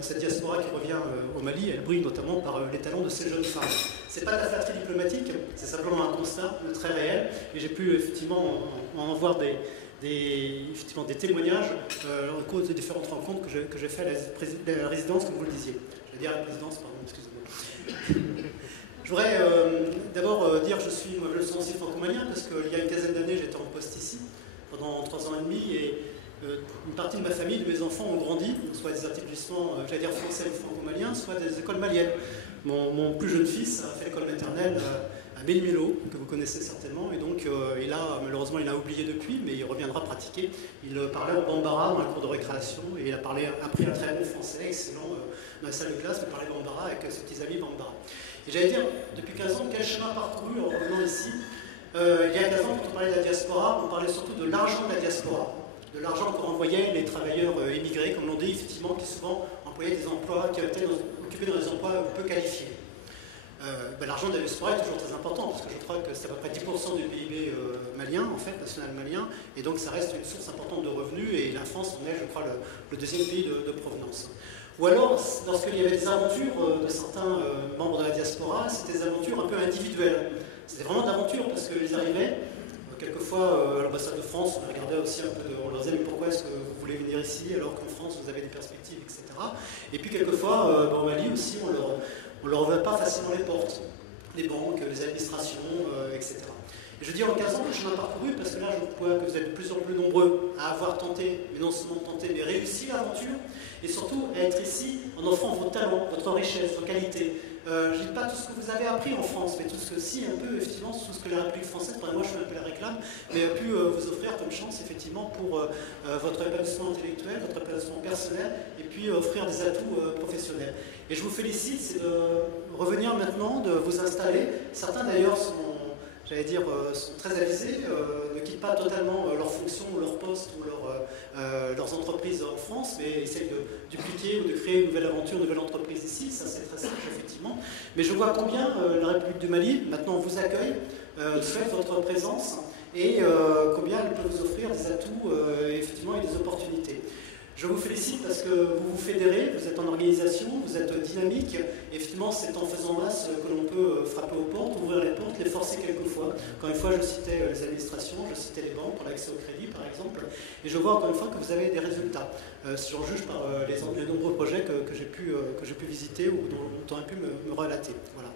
Cette diaspora qui revient au Mali, elle brille notamment par les talents de ces jeunes femmes. Ce n'est pas de la flatterie diplomatique, c'est simplement un constat très réel, et j'ai pu effectivement en voir effectivement des témoignages en cause de différentes rencontres que j'ai fait à la résidence, comme vous le disiez. Je vais dire à la présidence, pardon, excusez-moi. Je voudrais d'abord dire que je suis aussi franco-malien, parce qu'il y a une quinzaine d'années, j'étais en poste ici, pendant 3 ans et demi, et une partie de ma famille, de mes enfants ont grandi, soit des établissements, j'allais dire français ou franco-maliens, soit des écoles maliennes. Mon plus jeune fils a fait l'école maternelle à Mélimelo, que vous connaissez certainement, et donc malheureusement il a oublié depuis, mais il reviendra pratiquer. Il parlait en bambara dans la cour de récréation, et il a appris un très bon français, excellent, dans la salle de classe, il parlait bambara avec ses petits amis bambara. Et j'allais dire, depuis 15 ans, quel chemin parcouru en revenant ici. Il y a 15 ans, quand on parlait de la diaspora, on parlait surtout de l'argent de la diaspora, de l'argent qu'on envoyait les travailleurs émigrés, comme l'on dit, effectivement, qui souvent employaient des emplois, qui étaient occupés dans des emplois peu qualifiés. L'argent de la diaspora est toujours très important, parce que je crois que c'est à peu près 10% du PIB malien, en fait, national malien, et donc ça reste une source importante de revenus, et la France en est, je crois, le deuxième pays de provenance. Ou alors, lorsqu'il y avait des aventures de certains membres de la diaspora, c'était des aventures un peu individuelles. C'était vraiment d'aventures, parce qu'ils arrivaient, quelquefois à l'ambassade de France, on regardait aussi un peu, on leur disait mais pourquoi est-ce que vous voulez venir ici alors qu'en France vous avez des perspectives, etc. Et puis quelquefois, au Mali aussi, on leur ouvrait pas facilement les portes, les banques, les administrations, etc. Et je dis en 15 ans que je m'ai parcouru parce que là je vois que vous êtes de plus en plus nombreux à avoir tenté, mais non seulement tenté, mais réussi l'aventure, et surtout à être ici en offrant vos talents, votre richesse, vos qualités. Je ne dis pas tout ce que vous avez appris en France, mais tout ce que, si, un peu, effectivement, tout ce que la République française, moi je fais un peu la réclame, mais a pu vous offrir comme chance, effectivement, pour votre épanouissement intellectuel, votre épanouissement personnel, et puis offrir des atouts professionnels. Et je vous félicite, c'est de revenir maintenant, de vous installer. Certains d'ailleurs sont, j'allais dire, sont très avisés, ne quittent pas totalement leur fonction, leur poste ou leurs entreprises en France, mais essayent de dupliquer ou de créer une nouvelle aventure, une nouvelle entreprise ici. Ça, c'est très simple, effectivement. Mais je vois combien la République du Mali, maintenant, vous accueille, souhaite votre présence et combien elle peut vous offrir des atouts, effectivement, et des opportunités. Je vous félicite parce que vous vous fédérez, vous êtes en organisation, vous êtes dynamique. Et effectivement, c'est en faisant masse que l'on peut frapper aux portes, ouvrir les portes, les forcer quelquefois. Encore une fois, je citais les administrations, je citais les banques pour l'accès au crédit, par exemple. Et je vois encore une fois que vous avez des résultats. Si j'en juge par les nombreux projets que j'ai pu visiter ou dont on a pu me relater. Voilà.